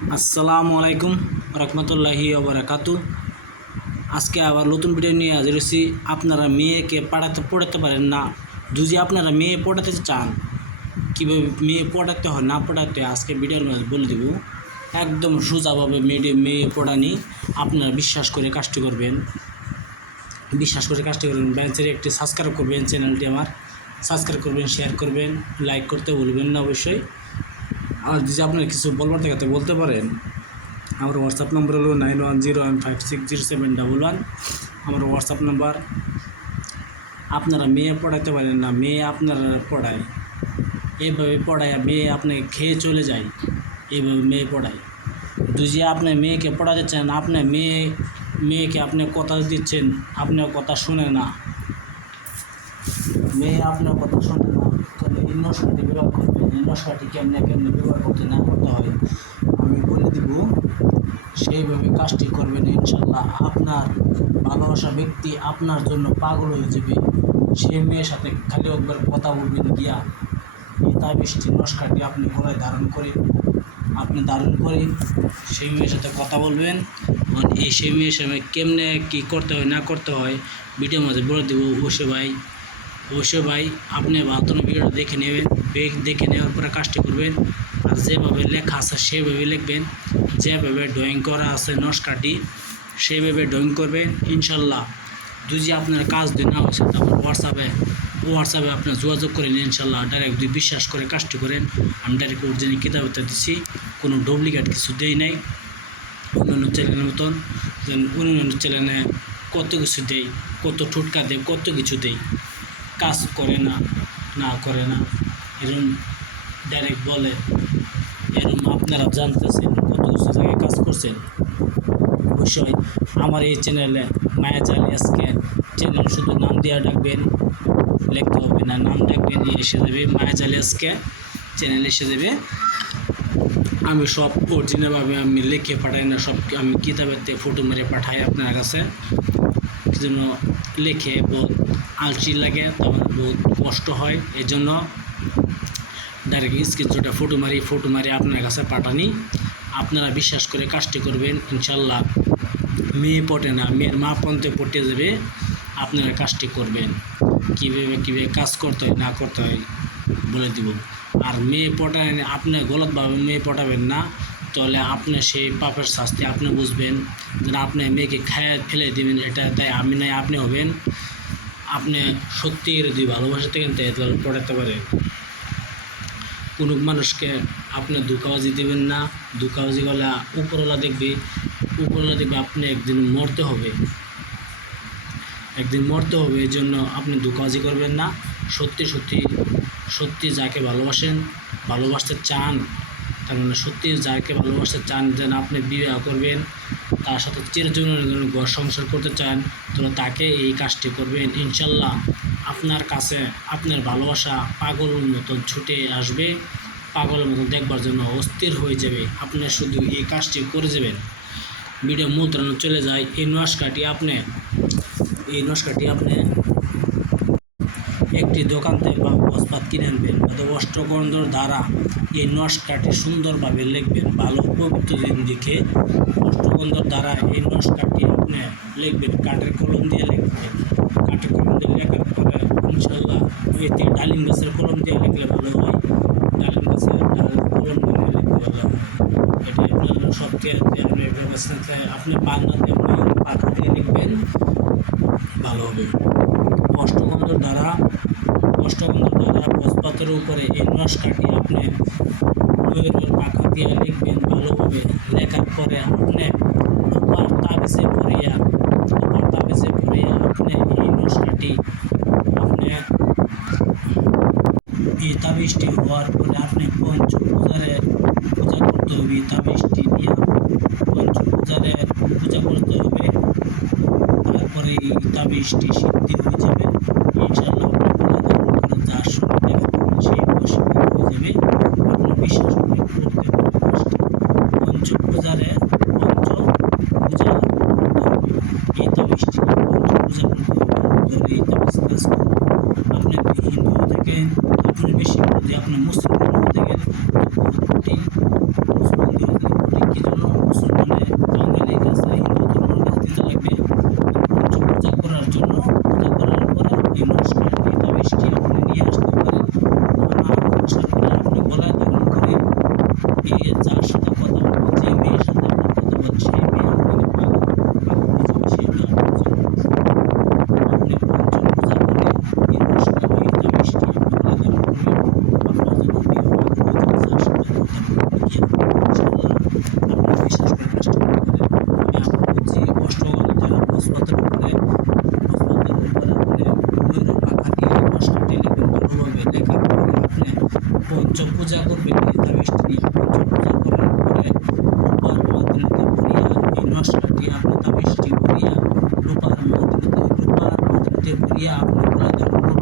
আসসালামু আলাইকুম রহমতুল্লাহি ওবরাকাতু আজকে আবার নতুন ভিডিও নিয়ে হাজির হয়েছি। আপনারা মেয়েকে পড়াতে পড়াতে পারেন না। যদি আপনারা মেয়ে পড়াতে চান, কীভাবে মেয়ে পড়াতে হয়, না পড়াতে আজকে ভিডিওর মধ্যে বলে দেবো। একদম সোজাভাবে মেয়ে মেয়ে পড়ানি আপনারা বিশ্বাস করে কাজটি করবেন। বিশ্বাস করে কাজটি করবেন। ব্যাঞ্চের একটি সাবস্ক্রাইব করবেন চ্যানেলটি আমার। সাবস্ক্রাইব করবেন শেয়ার করবেন লাইক করতে ভুলবেন না অবশ্যই। আর যদি আপনার কিছু বলবার থাকে তো বলতে পারেন। আমার হোয়াটসঅ্যাপ নম্বর হলো nine one zero one five six zero seven double one আমার হোয়াটসঅ্যাপ নাম্বার আপনারা মেয়ে পড়াতে পারেন না, মেয়ে আপনারা পড়ায়। এভাবে পড়ায় মেয়ে আপনাকে খেয়ে চলে যায় এইভাবে মেয়ে পড়ায়। যদি আপনি মেয়েকে পড়াতে চান আপনার মেয়ে, মেয়েকে আপনি কথা দিচ্ছেন আপনার কথা শুনে না। মেয়ে আপনার কথা শোনে না তাহলে এই নস্কাটি ব্যবহার করবেন এই নস্কাটি কেমনে কেমনে ব্যবহার করতে না করতে হয় আমি বলে দিব, সেইভাবে কাজটি করবেন ইনশাল্লাহ আপনার ভালোবাসা ব্যক্তি আপনার জন্য পাগল হয়ে যাবে। সেই মেয়ের সাথে খালি একবার কথা বলবেন গিয়া এই তাবিজটি নস্কাটি আপনি গলায় ধারণ করে, আপনি ধারণ করে সেই মেয়ের সাথে কথা বলবেন। এই সেই মেয়ের সাথে কেমনে কী করতে হয়, না করতে হয়, ভিডিওর মাঝে বলে দেবো। অবশ্যই ভাই অবশ্যই ভাই, আপনি বাহাত্তর ভিডিওটা দেখে নেবেন দেখে নেওয়ার পরে কাজটি করবেন। আর যেভাবে লেখা আছে, সেভাবে লিখবেন। যেভাবে ড্রয়িং করা আছে নস্কাটি সেভাবে ড্রয়িং করবেন। ইনশাল্লাহ, যদি আপনার কাজ দিয়ে না হয়েছে তারপর হোয়াটসঅ্যাপে হোয়াটসঅ্যাপে আপনার যোগাযোগ করেন ইনশাল্লাহ ডাইরেক্ট যদি বিশ্বাস করে কাজটি করেন, আমি ডাইরেক্ট অরিজিনাল কিতাবটা দিচ্ছি। কোনো ডুপ্লিকেট কিছু দেই নাই। অন্যান্য চ্যানেলের মতন যেন অন্যান্য চ্যানেলে কত কিছু দেয় কত ঠুটকা দেয় কত কিছু দেই। কাজ করে না না করে না। এরকম ডাইরেক্ট বলে। এরকম আপনারা জানতেছেন কত জায়গায় কাজ করছেন? অবশ্যই আমার এই চ্যানেলে মায়া জাল আজকে চ্যানেল শুধু নাম দেওয়া ডাকবেন, লিখতে হবে না, নাম ডাকবেন এসে দেবে মায়া জাল আজকে চ্যানেল এসে দেবে আমি সব অরিজিনালভাবে আমি লিখে পাঠাই না, সব আমি কিতাবেতে ফটো মেরে পাঠাই আপনার কাছে। জন্য লেখে বহুত আলচি লাগে তারপর বহুত কষ্ট হয়। এই জন্য ডাইরেক্ট স্ক্রিনশটে ফটো মারি ফটো মারি আপনার কাছে পাঠানি। আপনারা বিশ্বাস করে কাজটি করবেন, ইনশাল্লাহ। মেয়ে পটে না, মেয়ের মা পন্থে পটে যাবে, আপনারা কাজটি করবেন। কীভাবে কীভাবে কাজ করতে হয়, না করতে হয়, বলে দিব। আর মেয়ে পটায় আপনি গলতভাবে মেয়ে পটাবেন না। তাহলে আপনি সেই পাপের শাস্তি আপনি বুঝবেন, যেন আপনি মেয়েকে খায় ফেলে দিবেন এটা তাই আমি নাই, আপনি হবেন। আপনি সত্যি যদি ভালোবাসা থাকেন তাই পড়াতে পারেন কোনো মানুষকে আপনি দুঃখাবাজি দিবেন না দুঃখাবাজি করলে উপরওয়ালা দেখবে উপরওয়ালা দেখবে আপনি একদিন মরতে হবে। একদিন মরতে হবে, এই জন্য আপনি দুঃখাবাজি করবেন না। সত্যি সত্যি সত্যি যাকে ভালোবাসেন, ভালোবাসতে চান মানে সত্যি যাকে ভালোবাসতে চান যেন আপনি বিবাহ করবেন, তার সাথে চিরজীবনের ঘর সংসার করতে চান তো তাকে এই কাজটি করবেন। ইনশাল্লাহ আপনার কাছে আপনার ভালোবাসা পাগল মতন ছুটে আসবে, পাগলের মতন দেখবার জন্য অস্থির হয়ে যাবে। আপনার শুধু এই কাজটি করে যাবেন। ভিডিও মুদ্রানো চলে যায়। এই নস্কাটি আপনি, এই নস্কাটি আপনি একটি দোকান থেকে বা বসপাত কিনে আনবেন অথবা অষ্টকন্দর দ্বারা এই নস্কাটি সুন্দরভাবে লিখবেন, ভালো পবিত্র দিন দেখে অষ্টকন্দর দ্বারা এই নস্কাটি আপনি লিখবেন, কাঠের কলম দিয়ে লিখবেন। কাঠের কলম দিয়ে লেখার পরে ইনশাল্লাহ এতে ডালিম গাছের কলম দিয়ে লিখলে ভালো হয়। ডালিম গাছের ডাল কলম দিয়ে লিখতে ভালো হয়। এটা আপনার সবকে আপনি ব্যবস্থাতে আপনি বাংলাতে পাখা দিয়ে লিখবেন, ভালো হবে। অষ্টগন্ধর দ্বারা অষ্টগন্ধর দ্বারা বসপাতের উপরে এই নস্কাটি আপনি ময়ূরের পাখা দিয়ে লিখবেন, ভালোভাবে লেখার পরে আপনি আবার তাবিজে পড়িয়া আবার তাবিজে পড়িয়া আপনি এই নস্কাটি আপনি এই তাবিজটি হওয়ার পরে আপনি পঞ্চ পূজারে পূজা করতে হবে, এই তাবিজটি নিয়ে পঞ্চ পূজারে পূজা করতে হবে। তারপরে এই তাবিজটি সিদ্ধি হয়ে যাবে ইনশাল্লাহ গিয়ে যার সাথে কথা বলব, যে মেয়ের সাথে আপনার কথা বলব, সেই মেয়ে আপনাকে পাগল পাগল হিসেবে সেই মেয়ে আপনার জন্য আপনি পাঁচজন পূজা করে এই রসনা মেয়েটা মিষ্টি আপনার জন্য আপনার জন্য মেয়ে পাগল হয়ে যার সাথে কথা বলতে গিয়ে ইনশাল্লাহ আপনার বিশ্বাস করে কষ্ট করে আমি আবার বলছি কষ্ট যেন প্রশ্নতের উপরে প্রশ্নতের উপরে আপনি ময়ূরের পাখা দিয়ে মশাল টেলিফোন ভালোভাবে লেখার পরে আপনি পঞ্চম পূজা করবেন মধ্যে ফিরিয়া আপনি বলে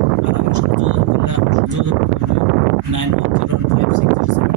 আর আমার সূর্য nine one zero five six